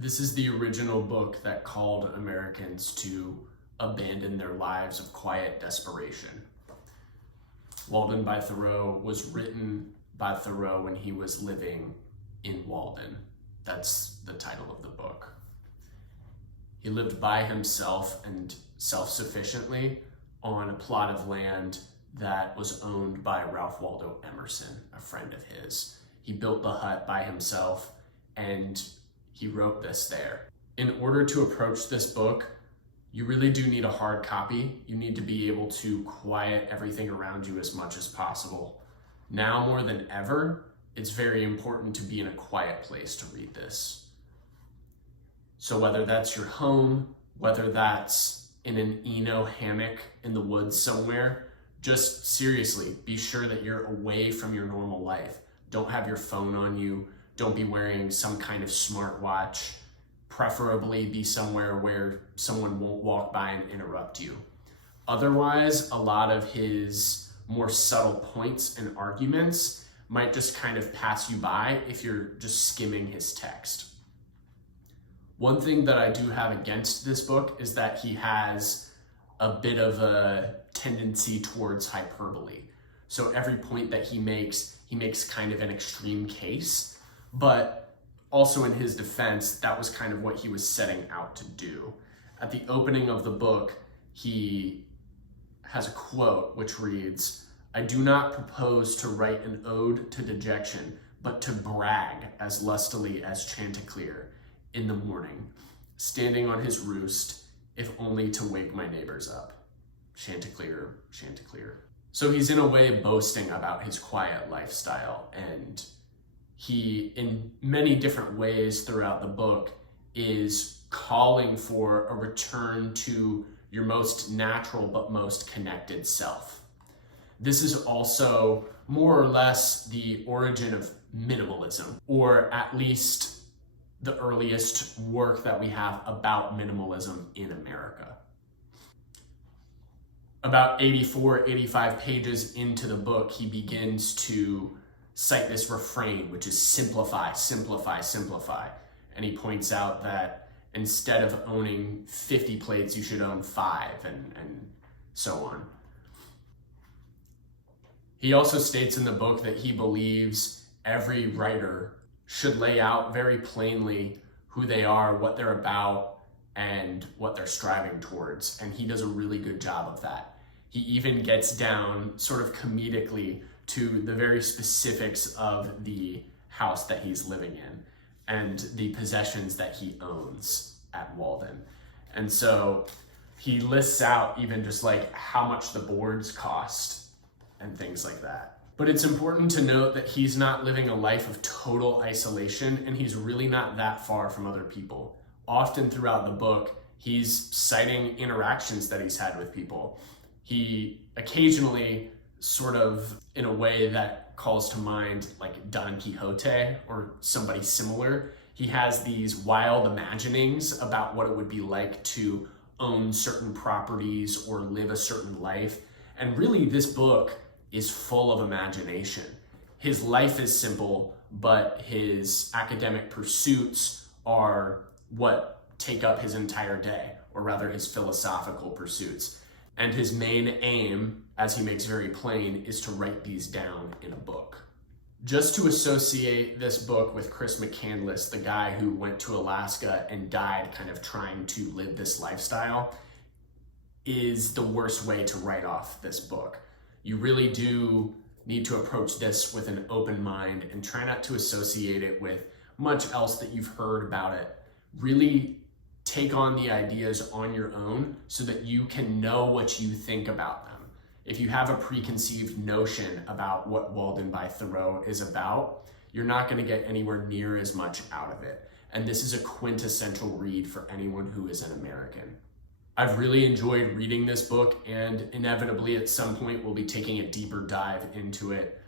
This is the original book that called Americans to abandon their lives of quiet desperation. Walden by Thoreau was written by Thoreau when he was living in Walden. That's the title of the book. He lived by himself and self-sufficiently on a plot of land that was owned by Ralph Waldo Emerson, a friend of his. He built the hut by himself and he wrote this there. In order to approach this book, you really do need a hard copy. You need to be able to quiet everything around you as much as possible. Now more than ever, it's very important to be in a quiet place to read this. So whether that's your home, whether that's in an Eno hammock in the woods somewhere, just seriously, be sure that you're away from your normal life. Don't have your phone on you. Don't be wearing some kind of smartwatch. Preferably be somewhere where someone won't walk by and interrupt you. Otherwise, a lot of his more subtle points and arguments might just kind of pass you by if you're just skimming his text. One thing that I do have against this book is that he has a bit of a tendency towards hyperbole. So every point that he makes kind of an extreme case, but also in his defense, that was kind of what he was setting out to do. At the opening of the book, he has a quote which reads, "I do not propose to write an ode to dejection, but to brag as lustily as Chanticleer in the morning, standing on his roost, if only to wake my neighbors up." Chanticleer, Chanticleer. So he's in a way boasting about his quiet lifestyle, and he, in many different ways throughout the book, is calling for a return to your most natural but most connected self. This is also more or less the origin of minimalism, or at least the earliest work that we have about minimalism in America. About 84, 85 pages into the book, he begins to cite this refrain, which is simplify, simplify, simplify. And he points out that instead of owning 50 plates, you should own 5, and so on. He also states in the book that he believes every writer should lay out very plainly who they are, what they're about, and what they're striving towards. And he does a really good job of that. He even gets down sort of comedically to the very specifics of the house that he's living in and the possessions that he owns at Walden. And so he lists out even just like how much the boards cost and things like that. But it's important to note that he's not living a life of total isolation, and he's really not that far from other people. Often throughout the book, he's citing interactions that he's had with people. He occasionally, sort of in a way that calls to mind like Don Quixote or somebody similar, he has these wild imaginings about what it would be like to own certain properties or live a certain life. And really, this book is full of imagination. His life is simple, but his academic pursuits are what take up his entire day, or rather his philosophical pursuits. And his main aim, as he makes very plain, is to write these down in a book. Just to associate this book with Chris McCandless, the guy who went to Alaska and died kind of trying to live this lifestyle, is the worst way to write off this book. You really do need to approach this with an open mind and try not to associate it with much else that you've heard about it. Really take on the ideas on your own so that you can know what you think about them. If you have a preconceived notion about what Walden by Thoreau is about, you're not going to get anywhere near as much out of it. And this is a quintessential read for anyone who is an American. I've really enjoyed reading this book, and inevitably at some point we'll be taking a deeper dive into it.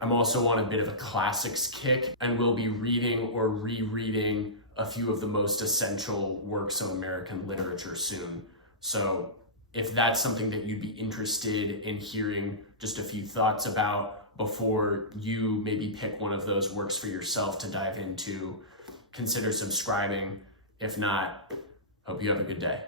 I'm also on a bit of a classics kick, and we'll be reading or rereading a few of the most essential works of American literature soon. So if that's something that you'd be interested in hearing just a few thoughts about before you maybe pick one of those works for yourself to dive into, consider subscribing. If not, hope you have a good day.